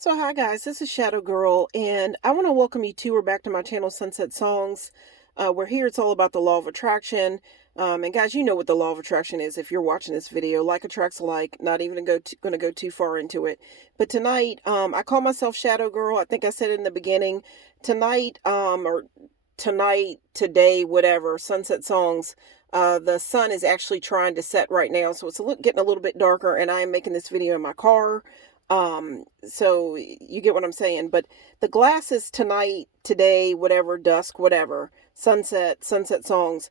So hi guys, this is Shadow Girl, and I want to welcome you to or back to my channel, Sunset Songs. Where here it's all about the law of attraction. And guys, you know what the law of attraction is if you're watching this video. Like attracts like. Not even going to go too far into it. But tonight, I call myself Shadow Girl. I think I said it in the beginning. Tonight, or tonight, today, whatever. Sunset Songs. The sun is actually trying to set right now, so it's getting a little bit darker, and I am making this video in my car. So you get what I'm saying. But the glasses tonight, today, whatever, dusk, whatever, sunset songs.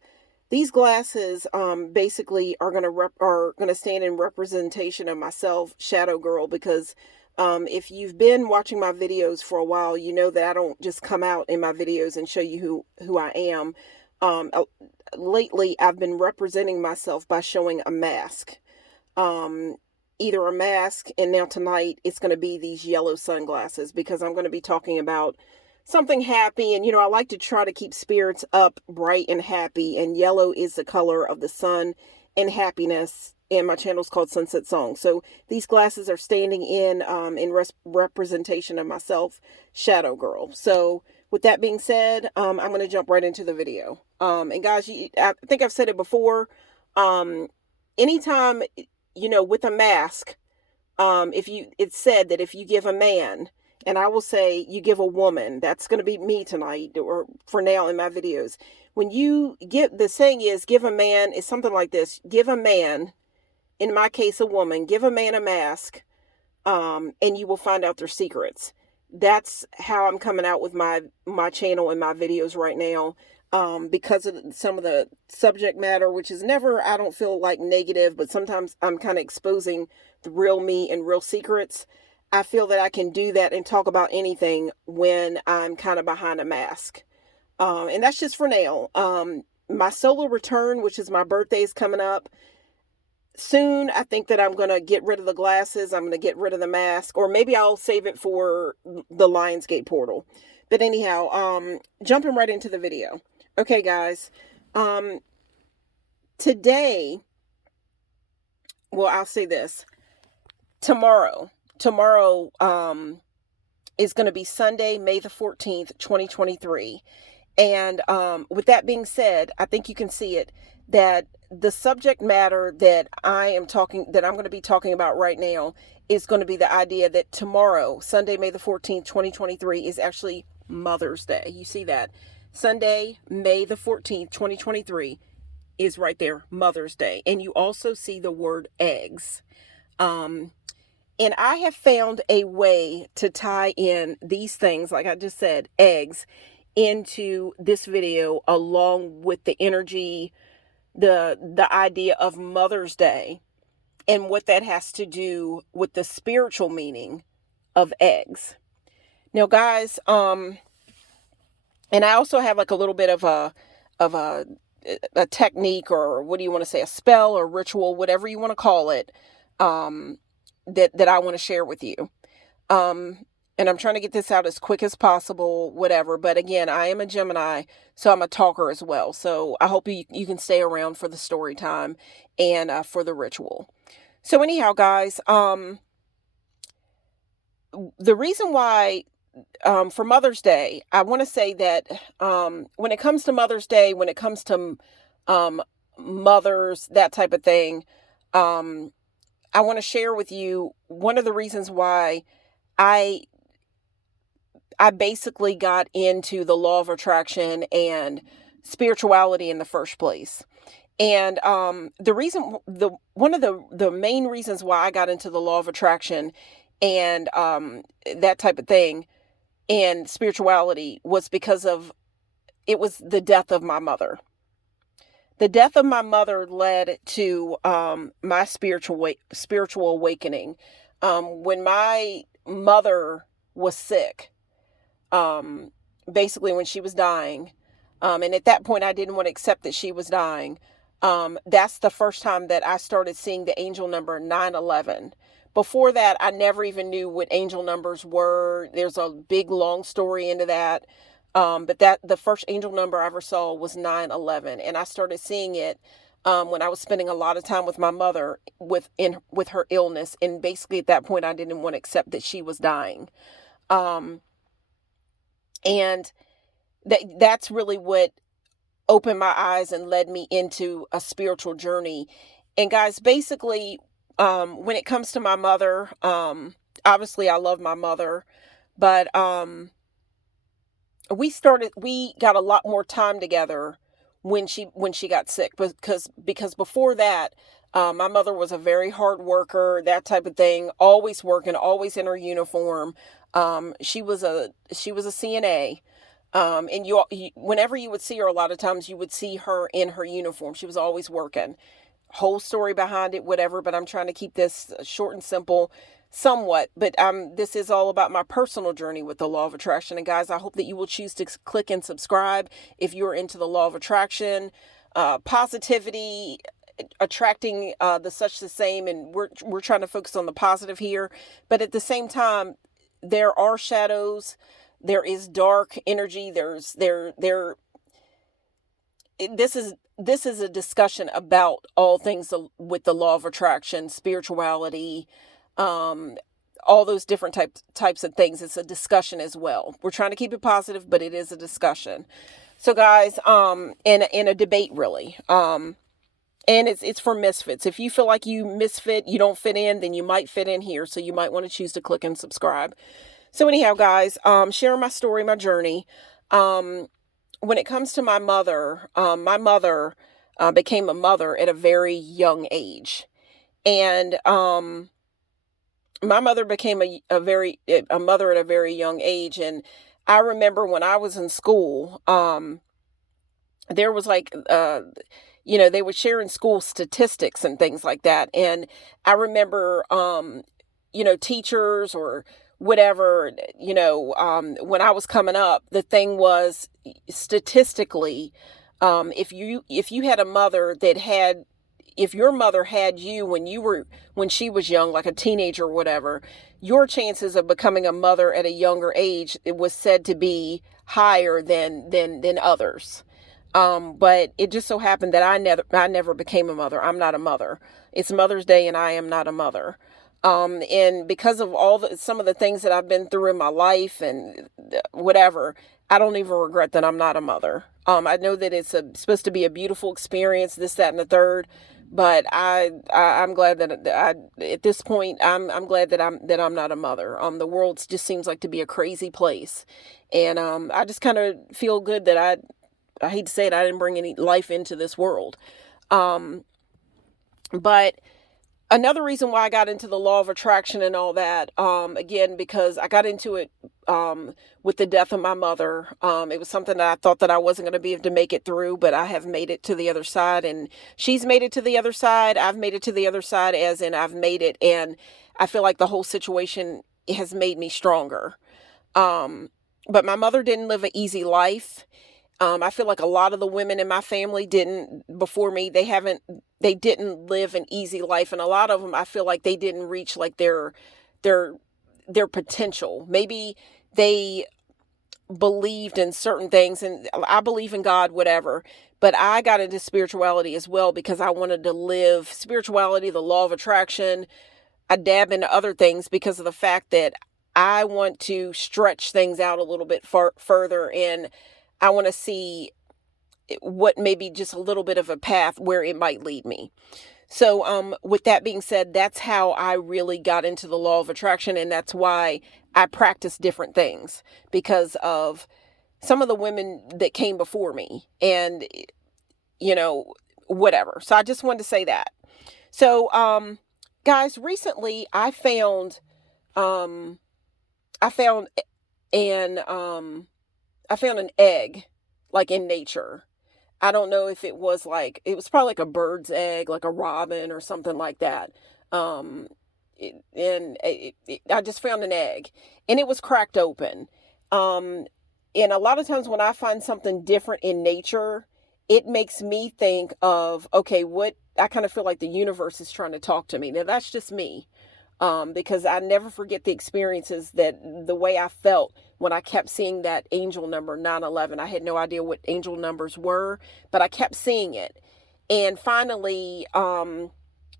These glasses, basically are gonna stand in representation of myself, Shadow Girl, because if you've been watching my videos for a while, you know that I don't just come out in my videos and show you who I am. Um, uh, Lately, I've been representing myself by showing a mask. Um, Either a mask, and now tonight it's going to be these yellow sunglasses, because I'm going to be talking about something happy. And I like to try to keep spirits up, bright and happy, and yellow is the color of the sun and happiness, and my channel is called Sunset Songs. So these glasses are standing in representation of myself, Shadow Girl. So with that being said, I'm going to jump right into the video. And guys, I think I've said it before. Anytime, with a mask, it's said that if you give a man, and I will say you give a woman, that's going to be me tonight, or for now in my videos. When you the saying is, give a man, is something like this: give a man, in my case, a woman, give a man a mask, and you will find out their secrets. That's how I'm coming out with my channel and my videos right now. Because of some of the subject matter, which is never, I don't feel like negative, but sometimes I'm kind of exposing the real me and real secrets. I feel that I can do that and talk about anything when I'm kind of behind a mask. And that's just for now. My solar return, which is my birthday, is coming up soon. I think that I'm going to get rid of the glasses. I'm going to get rid of the mask, or maybe I'll save it for the Lionsgate portal. But anyhow, jumping right into the video. Okay, guys, today, well, I'll say this, tomorrow, is going to be Sunday, May the 14th, 2023. And, with that being said, I think you can see it, that the subject matter that I'm going to be talking about right now is going to be the idea that tomorrow, Sunday, May the 14th, 2023, is actually Mother's Day. You see that? Sunday, May the 14th, 2023 is right there, Mother's Day. And you also see the word eggs. And I have found a way to tie in these things, like I just said, eggs, into this video, along with the energy, the idea of Mother's Day, and what that has to do with the spiritual meaning of eggs. Now, guys, and I also have like a little bit of a technique, or what do you want to say, a spell or ritual, whatever you want to call it, that I want to share with you. And I'm trying to get this out as quick as possible, whatever. But again, I am a Gemini, so I'm a talker as well. So I hope you can stay around for the story time and for the ritual. So anyhow, guys, the reason why, for Mother's Day, I want to say that when it comes to Mother's Day, when it comes to mothers, that type of thing, I want to share with you one of the reasons why I basically got into the law of attraction and spirituality in the first place. And one of the main reasons why I got into the law of attraction and that type of thing and spirituality was because it was the death of my mother. The death of my mother led to my spiritual awakening. When my mother was sick, basically when she was dying, and at that point I didn't want to accept that she was dying. That's the first time that I started seeing the angel number 911. Before that, I never even knew what angel numbers were. There's a big, long story into that. But the first angel number I ever saw was 911. And I started seeing it when I was spending a lot of time with my mother with her illness. And basically at that point, I didn't want to accept that she was dying. Um, and that's really what opened my eyes and led me into a spiritual journey. And guys, basically, when it comes to my mother, obviously I love my mother, but we got a lot more time together when she got sick, because before that, my mother was a very hard worker, that type of thing, always working, always in her uniform. She was a CNA. And whenever you would see her, a lot of times you would see her in her uniform. She was always working. Whole story behind it, whatever, but I'm trying to keep this short and simple somewhat. But this is all about my personal journey with the law of attraction. And guys, I hope that you will choose to click and subscribe if you're into the law of attraction, positivity, attracting the such the same. And we're trying to focus on the positive here. But at the same time, there are shadows. There is dark energy. This is a discussion about all things with the law of attraction, spirituality, all those different types of things. It's a discussion as well. We're trying to keep it positive, but it is a discussion. So guys, in a debate really. And it's for misfits. If you feel like you misfit, you don't fit in, then you might fit in here. So you might want to choose to click and subscribe. So anyhow, guys, sharing my story, my journey. When it comes to my mother became a mother at a very young age. And my mother became a mother at a very young age. And I remember when I was in school, there was like, they would share in school statistics and things like that. And I remember, teachers or whatever, when I was coming up, the thing was statistically, if you had a mother if your mother had you when she was young, like a teenager or whatever, your chances of becoming a mother at a younger age, it was said to be higher than others. But it just so happened that I never became a mother. I'm not a mother. It's Mother's Day and I am not a mother. And because of some of the things that I've been through in my life and whatever, I don't even regret that I'm not a mother. I know that it's supposed to be a beautiful experience, this, that, and the third, but I'm glad that at this point, I'm glad that I'm not a mother. The world just seems like to be a crazy place. And, I just kind of feel good that I hate to say it, I didn't bring any life into this world. But another reason why I got into the law of attraction and all that, again, because I got into it with the death of my mother. It was something that I thought that I wasn't going to be able to make it through, but I have made it to the other side, and she's made it to the other side. I've made it to the other side, as in I've made it, and I feel like the whole situation has made me stronger. But my mother didn't live an easy life. I feel like a lot of the women in my family before me, they didn't live an easy life. And a lot of them, I feel like they didn't reach like their potential. Maybe they believed in certain things, and I believe in God, whatever, but I got into spirituality as well because I wanted to live spirituality, the law of attraction. I dab into other things because of the fact that I want to stretch things out a little bit further, and I want to see what maybe just a little bit of a path where it might lead me. So with that being said, that's how I really got into the law of attraction. And that's why I practice different things, because of some of the women that came before me and, whatever. So I just wanted to say that. So, guys, recently I found an egg, like in nature. I don't know if it was probably like a bird's egg, like a robin or something like that. I just found an egg and it was cracked open. And a lot of times when I find something different in nature, it makes me think of, okay, I kind of feel like the universe is trying to talk to me. Now that's just me. Because I never forget the experiences, the way I felt when I kept seeing that angel number 911. I had no idea what angel numbers were, but I kept seeing it. And finally,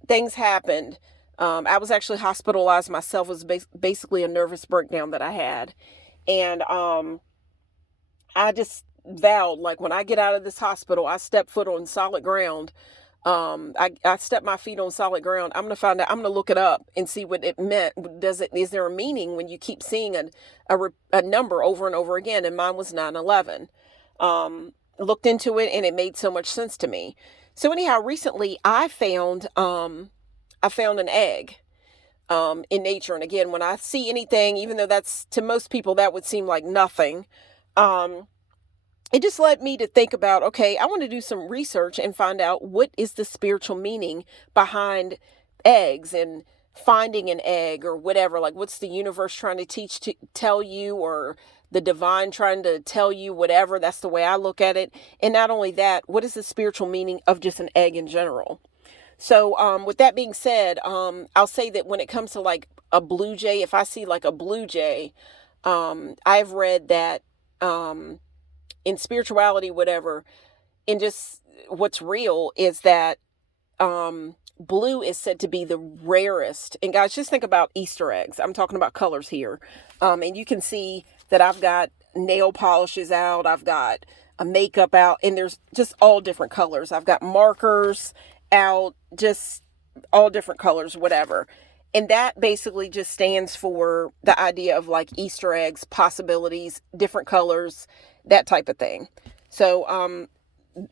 things happened. I was actually hospitalized myself. It was basically a nervous breakdown that I had. And I just vowed, like, when I get out of this hospital, I step foot on solid ground. I step my feet on solid ground. I'm going to find out, I'm going to look it up and see what it meant. Is there a meaning when you keep seeing a number over and over again? And mine was 9/11. Looked into it and it made so much sense to me. So anyhow, recently I found an egg, in nature. And again, when I see anything, even though that's to most people, that would seem like nothing. Um, it just led me to think about, okay, I want to do some research and find out what is the spiritual meaning behind eggs and finding an egg or whatever. Like, what's the universe trying to tell you, or the divine trying to tell you, whatever. That's the way I look at it. And not only that, what is the spiritual meaning of just an egg in general? So, with that being said, I'll say that when it comes to like a blue jay, if I see like a blue jay, I've read that, in spirituality, whatever, and just what's real is that, blue is said to be the rarest. And guys, just think about Easter eggs. I'm talking about colors here. And you can see that I've got nail polishes out. I've got a makeup out, and there's just all different colors. I've got markers out, just all different colors, whatever. And that basically just stands for the idea of like Easter eggs, possibilities, different colors, that type of thing. So,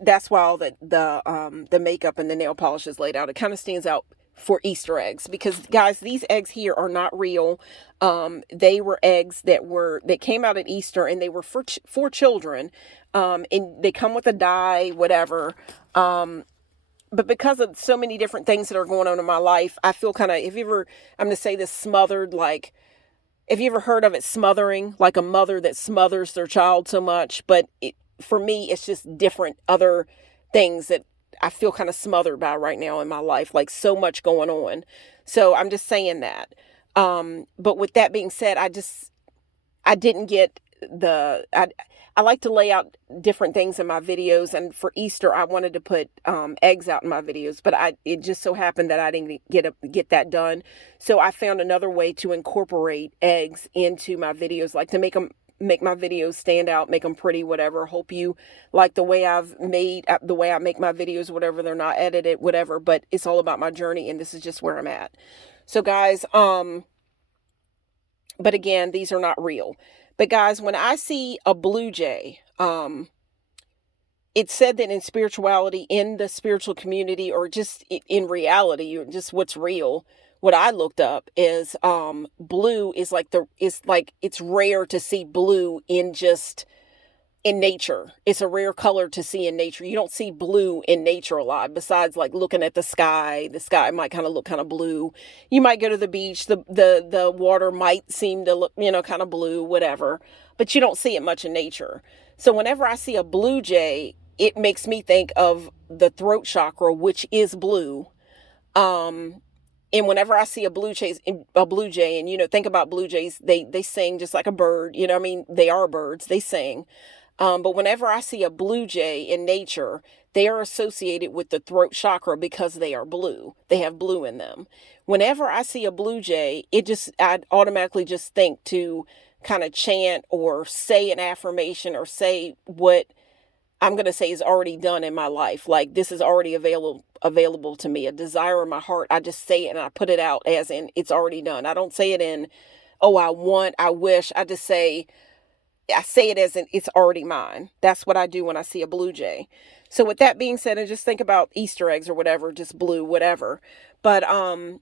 that's why all the makeup and the nail polish is laid out. It kind of stands out for Easter eggs, because guys, these eggs here are not real. They were eggs that came out at Easter, and they were for children. And they come with a dye, whatever. But because of so many different things that are going on in my life, I feel kind of, I'm going to say this, smothered, like, have you ever heard of it, smothering, like a mother that smothers their child so much? But for me, it's just different other things that I feel kind of smothered by right now in my life, like so much going on. So I'm just saying that. But with that being said, I didn't get I like to lay out different things in my videos, and for Easter I wanted to put eggs out in my videos, but it just so happened that I didn't get that done. So I found another way to incorporate eggs into my videos, like to make my videos stand out, make them pretty, whatever. Hope you like the way I make my videos, whatever. They're not edited, whatever, but it's all about my journey, and this is just where I'm at. So guys, but again, these are not real. But guys, when I see a blue jay, it's said that in spirituality, in the spiritual community, or just in reality, or just what's real, what I looked up is, blue is it's rare to see blue in nature. It's a rare color to see in nature. You don't see blue in nature a lot, besides like looking at the sky. The sky might kind of look kind of blue. You might go to the beach. The water might seem to look, kind of blue, whatever, but you don't see it much in nature. So whenever I see a blue jay, it makes me think of the throat chakra, which is blue. And whenever I see a blue jay, and think about blue jays, they sing just like a bird. They are birds. They sing. But whenever I see a blue jay in nature, they are associated with the throat chakra because they are blue. They have blue in them. Whenever I see a blue jay, I automatically just think to kind of chant or say an affirmation or say what I'm going to say is already done in my life. Like, this is already available to me, a desire in my heart. I just say it and I put it out as in it's already done. I don't say it in, oh, I want, I wish. I say it as in it's already mine. That's what I do when I see a blue jay. So with that being said, and just think about Easter eggs or whatever, just blue, whatever. But I'll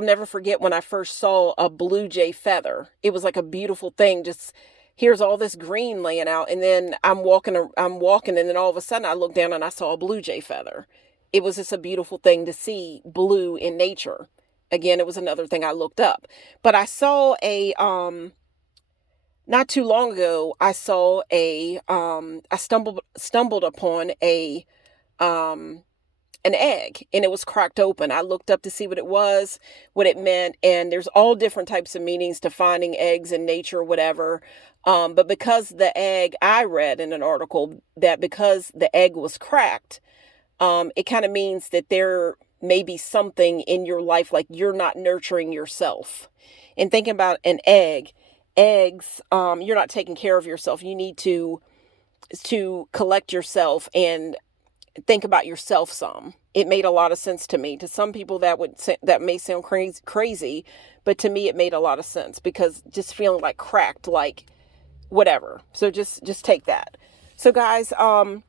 never forget when I first saw a blue jay feather. It was like a beautiful thing. Just here's all this green laying out, and then I'm walking, and then all of a sudden I looked down and I saw a blue jay feather. It was just a beautiful thing to see blue in nature. Again, it was another thing I looked up. But I saw not too long ago, I stumbled upon a an egg, and it was cracked open. I looked up to see what it was, what it meant, and there's all different types of meanings to finding eggs in nature, whatever. But because the egg, I read in an article that because the egg was cracked, it kind of means that there may be something in your life, like you're not nurturing yourself. And thinking about an egg, eggs, you're not taking care of yourself. You need to collect yourself and think about yourself some. It made a lot of sense to me. To some people that may sound crazy, but to me it made a lot of sense, because just feeling like cracked, like whatever. So just take that. So guys, on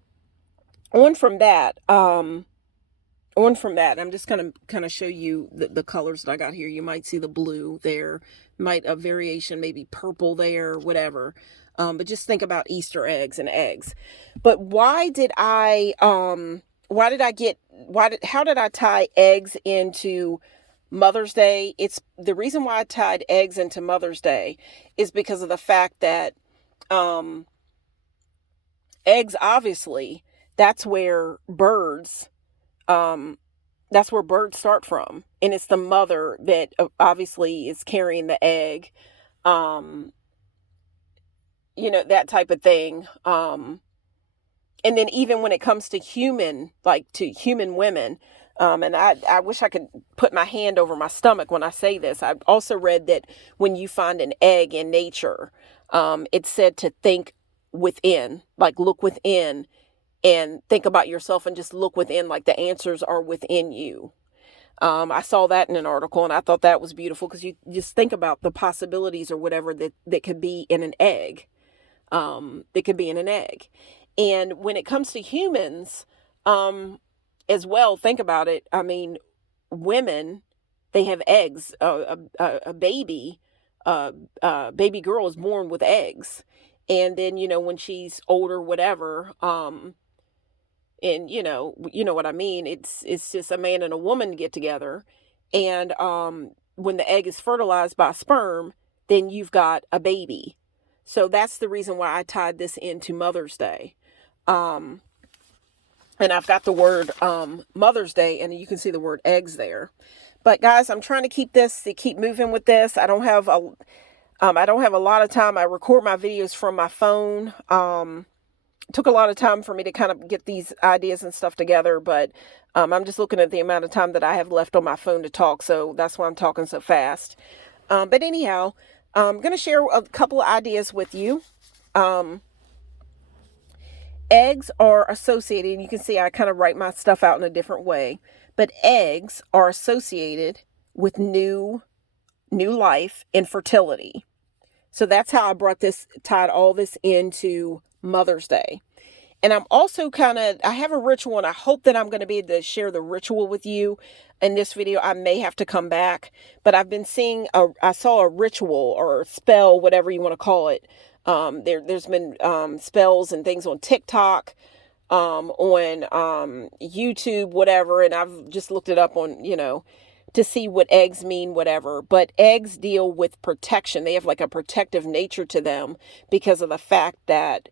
from that, I'm just gonna kind of show you the colors that I got here. You might see the blue there, might a variation, maybe purple there, whatever. But just think about Easter eggs and eggs. But how did I tie eggs into Mother's Day? It's the reason why I tied eggs into Mother's Day is because of the fact that eggs, obviously, that's where birds start from. And it's the mother that obviously is carrying the egg. That type of thing. And then even when it comes to human women, and I wish I could put my hand over my stomach when I say this. I've also read that when you find an egg in nature, it's said to think within, like look within and think about yourself and just look within, like the answers are within you. I saw that in an article, and I thought that was beautiful, because you just think about the possibilities or whatever that could be in an egg. That could be in an egg. And when it comes to humans, as well, think about it. I mean, women, they have eggs. A baby girl is born with eggs. And then, when she's older, whatever, and you know what I mean? It's just a man and a woman get together. And, when the egg is fertilized by sperm, then you've got a baby. So that's the reason why I tied this into Mother's Day. And I've got the word Mother's Day, and you can see the word eggs there. But guys, I'm trying to keep moving with this. I don't have a lot of time. I record my videos from my phone. It took a lot of time for me to kind of get these ideas and stuff together, but I'm just looking at the amount of time that I have left on my phone to talk, so that's why I'm talking so fast. But anyhow, I'm going to share a couple of ideas with you. Eggs are associated, and you can see I kind of write my stuff out in a different way, but eggs are associated with new life and fertility. So that's how I tied all this into Mother's Day. And I'm also I have a ritual, and I hope that I'm going to be able to share the ritual with you in this video. I may have to come back, but I saw a ritual or a spell, whatever you want to call it. There's been spells and things on TikTok, on YouTube, whatever. And I've just looked it up on, to see what eggs mean, whatever. But eggs deal with protection. They have like a protective nature to them because of the fact that,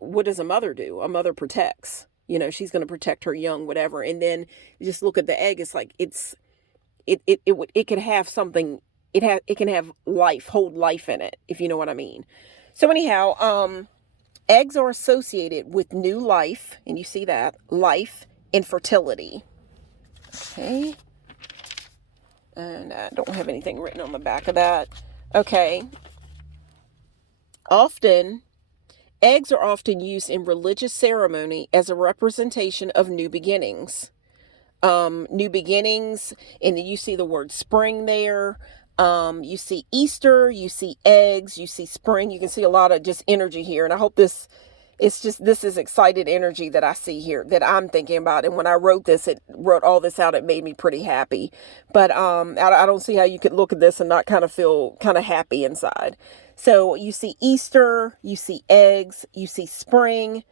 what does a mother do? A mother protects. She's going to protect her young, whatever. And then you just look at the egg. It's like it can have something. It can have hold life in it, if you know what I mean. So anyhow, eggs are associated with new life, and you see that life and fertility. Okay. And I don't have anything written on the back of that. Okay. Eggs are often used in religious ceremony as a representation of new beginnings. New beginnings, and you see the word spring there. You see Easter, you see eggs, you see spring. You can see a lot of just energy here. And I hope this is excited energy that I see here, that I'm thinking about. And when I wrote all this out, it made me pretty happy. But I don't see how you could look at this and not kind of feel kind of happy inside. So you see Easter, you see eggs, you see spring,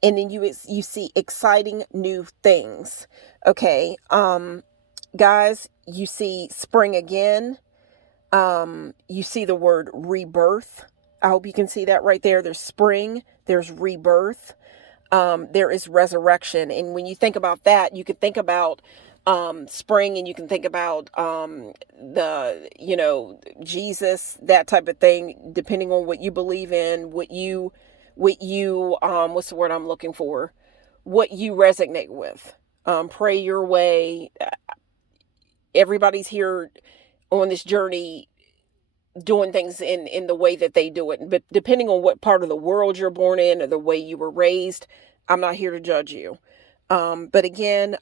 and then you see exciting new things. Okay. Guys, you see spring again. You see the word rebirth. I hope you can see that right there. There's spring, there's rebirth. there is resurrection. And when you think about that, you could think about spring, and you can think about Jesus, that type of thing, depending on what you believe in, what you what's the word I'm looking for? What you resonate with. Pray your way. Everybody's here on this journey doing things in the way that they do it. But depending on what part of the world you're born in or the way you were raised, I'm not here to judge you. But again,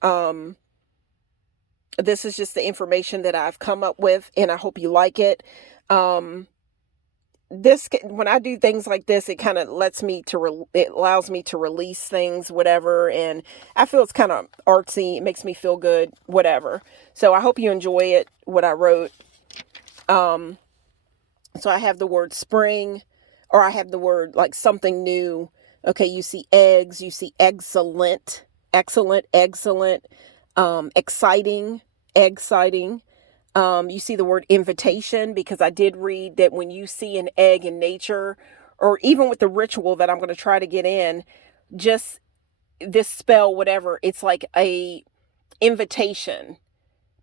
this is just the information that I've come up with, and I hope you like it. When I do things like this, it kind of it allows me to release things, whatever. And I feel it's kind of artsy. It makes me feel good, whatever. So I hope you enjoy it, what I wrote. So I have the word spring, or I have the word like something new. Okay. You see eggs, you see excellent, exciting, exciting. You see the word invitation, because I did read that when you see an egg in nature, or even with the ritual that I'm going to try to get in, just this spell, whatever, it's like a invitation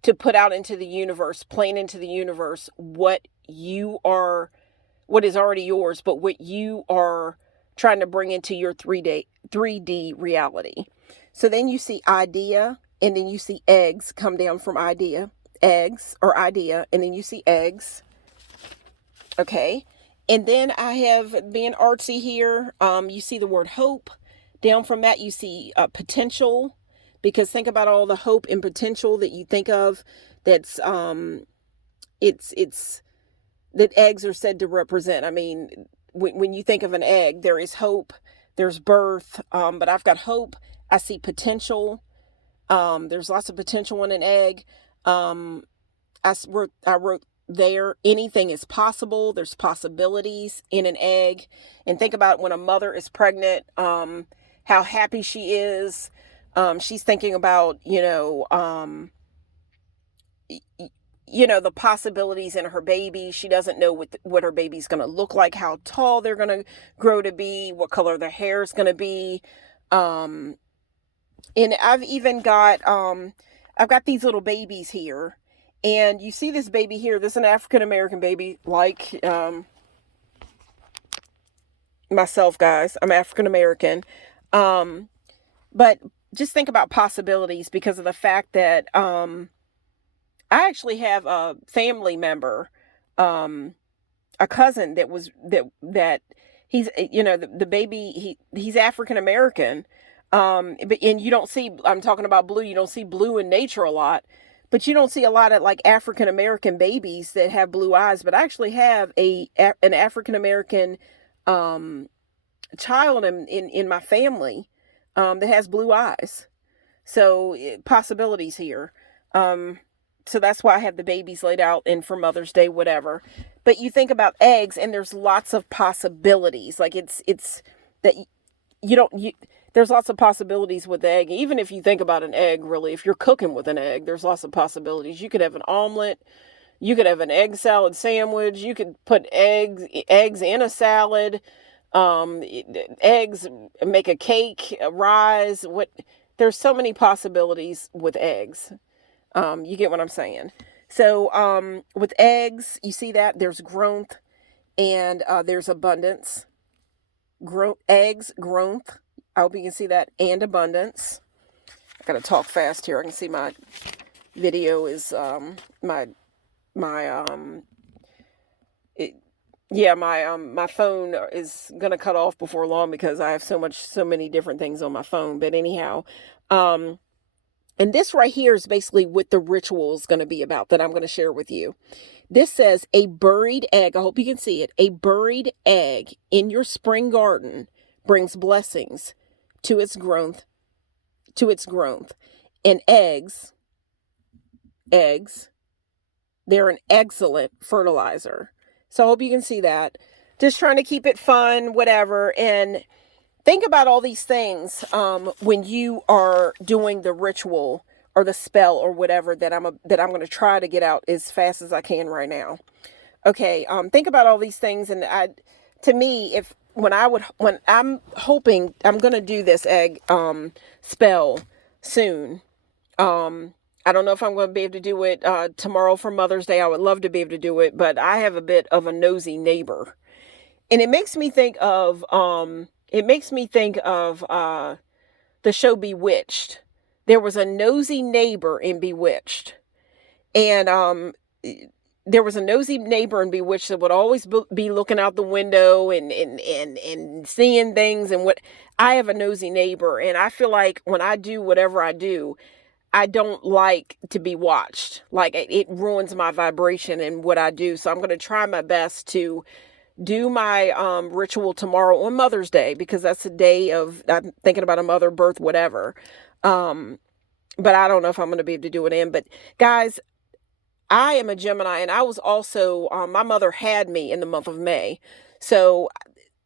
to put out into the universe, plain into the universe, what is already yours, but what you are trying to bring into your 3D reality. So then you see idea, and then you see eggs come down from idea. Eggs or idea, and then you see eggs. Okay. And then I have, being artsy here, you see the word hope. Down from that, you see potential, because think about all the hope and potential that you think of. That's it's that eggs are said to represent. I mean, when you think of an egg, there is hope, there's birth, but I've got hope. I see potential. There's lots of potential in an egg. I wrote there, anything is possible. There's possibilities in an egg. And think about when a mother is pregnant, how happy she is. She's thinking about, the possibilities in her baby. She doesn't know what her baby's going to look like, how tall they're going to grow to be, what color their hair is going to be. And I've even got, I've got these little babies here, and you see this baby here. This is an African-American baby, like myself, guys. I'm African-American. But just think about possibilities, because of the fact that I actually have a family member, a cousin that he's, the baby, he's African-American. And you don't see, I'm talking about blue, you don't see blue in nature a lot, but you don't see a lot of like African-American babies that have blue eyes. But I actually have an African-American, child in my family, that has blue eyes. So possibilities here. So that's why I have the babies laid out in for Mother's Day, whatever. But you think about eggs, and there's lots of possibilities. Like it's that there's lots of possibilities with egg. Even if you think about an egg, really, if you're cooking with an egg, there's lots of possibilities. You could have an omelet. You could have an egg salad sandwich. You could put eggs in a salad. Eggs, make a cake, a rise. There's so many possibilities with eggs. You get what I'm saying? So, with eggs, you see that there's growth, and there's abundance. Eggs, growth. I hope you can see that, and abundance. I gotta talk fast here. I can see my video is my phone is gonna cut off before long, because I have so many different things on my phone. But anyhow, and this right here is basically what the ritual is going to be about, that I'm going to share with you. This says a buried egg. I hope you can see it. A buried egg in your spring garden brings blessings to its growth. And eggs, they're an excellent fertilizer. So I hope you can see that. Just trying to keep it fun, whatever. And think about all these things when you are doing the ritual or the spell or whatever that I'm going to try to get out as fast as I can right now. Okay, think about all these things, and to me, when I'm hoping I'm going to do this egg spell soon. I don't know if I'm going to be able to do it tomorrow for Mother's Day. I would love to be able to do it, but I have a bit of a nosy neighbor. And it makes me think of the show Bewitched. There was a nosy neighbor in Bewitched. And there was a nosy neighbor in Bewitched that would always be looking out the window and seeing things. And what I have a nosy neighbor, and I feel like when I do whatever I do, I don't like to be watched. Like it ruins my vibration and what I do. So I'm going to try my best to do my ritual tomorrow on Mother's Day, because that's the day of, I'm thinking about a mother, birth, whatever. But I don't know if I'm going to be able to do it in. But guys, I am a Gemini, and I was also, my mother had me in the month of May. So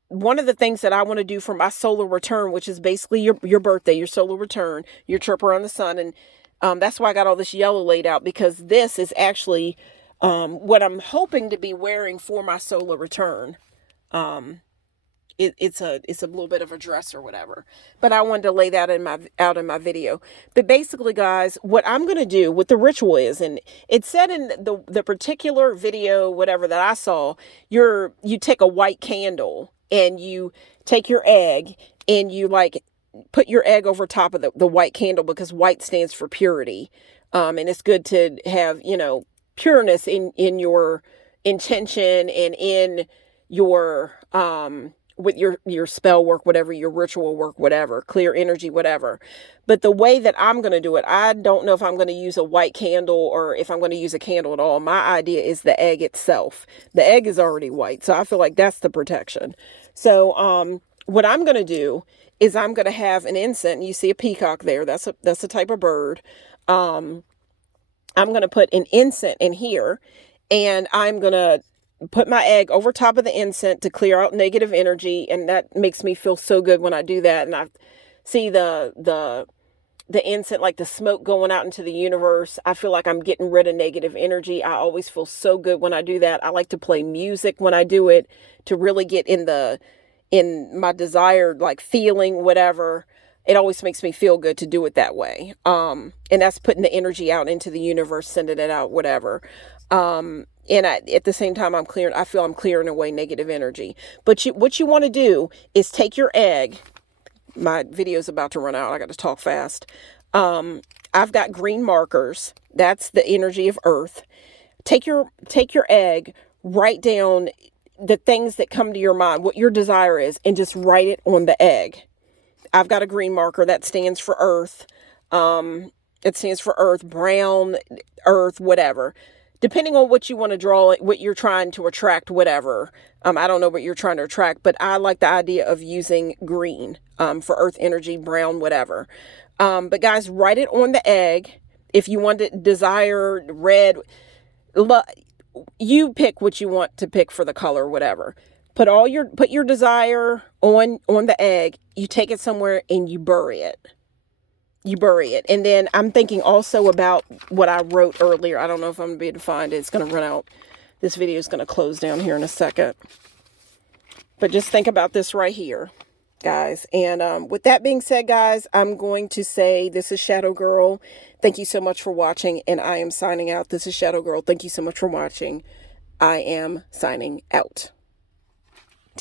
one of the things that I want to do for my solar return, which is basically your birthday, your solar return, your trip around the sun. And that's why I got all this yellow laid out, because this is actually what I'm hoping to be wearing for my solar return. It's a little bit of a dress or whatever, but I wanted to lay that out in my video. But basically, guys, what I'm going to do, what the ritual is, and it said in the particular video, whatever that I saw, you take a white candle and you take your egg and you like put your egg over top of the white candle, because white stands for purity. And it's good to have, pureness in your intention and in your, with your spell work, whatever, your ritual work, whatever, clear energy, whatever. But the way that I'm going to do it, I don't know if I'm going to use a white candle or if I'm going to use a candle at all. My idea is the egg itself. The egg is already white, so I feel like that's the protection. So what I'm going to do is I'm going to have an incense. You see a peacock there. That's a type of bird. I'm going to put an incense in here, and I'm going to put my egg over top of the incense to clear out negative energy. And that makes me feel so good when I do that. And I see the incense, like the smoke going out into the universe. I feel like I'm getting rid of negative energy. I always feel so good when I do that. I like to play music when I do it to really get in my desired, like, feeling, whatever. It always makes me feel good to do it that way. And that's putting the energy out into the universe, sending it out, whatever. And at the same time, I feel I'm clearing away negative energy. But what you want to do is take your egg. My video's about to run out. I got to talk fast. I've got green markers. That's the energy of Earth. Take your egg, write down the things that come to your mind, what your desire is, and just write it on the egg. I've got a green marker that stands for Earth. It stands for Earth, brown, Earth, whatever. Depending on what you want to draw, what you're trying to attract, whatever. I don't know what you're trying to attract, but I like the idea of using green for Earth energy, brown, whatever. But guys, write it on the egg. If you want to desire red, you pick what you want to pick for the color, whatever. Put your desire on the egg. You take it somewhere and you bury it. And then I'm thinking also about what I wrote earlier. I don't know if I'm going to be able to find it. It's going to run out. This video is going to close down here in a second. But just think about this right here, guys. And with that being said, guys, I'm going to say this is Shadow Girl. Thank you so much for watching. And I am signing out. This is Shadow Girl. Thank you so much for watching. I am signing out.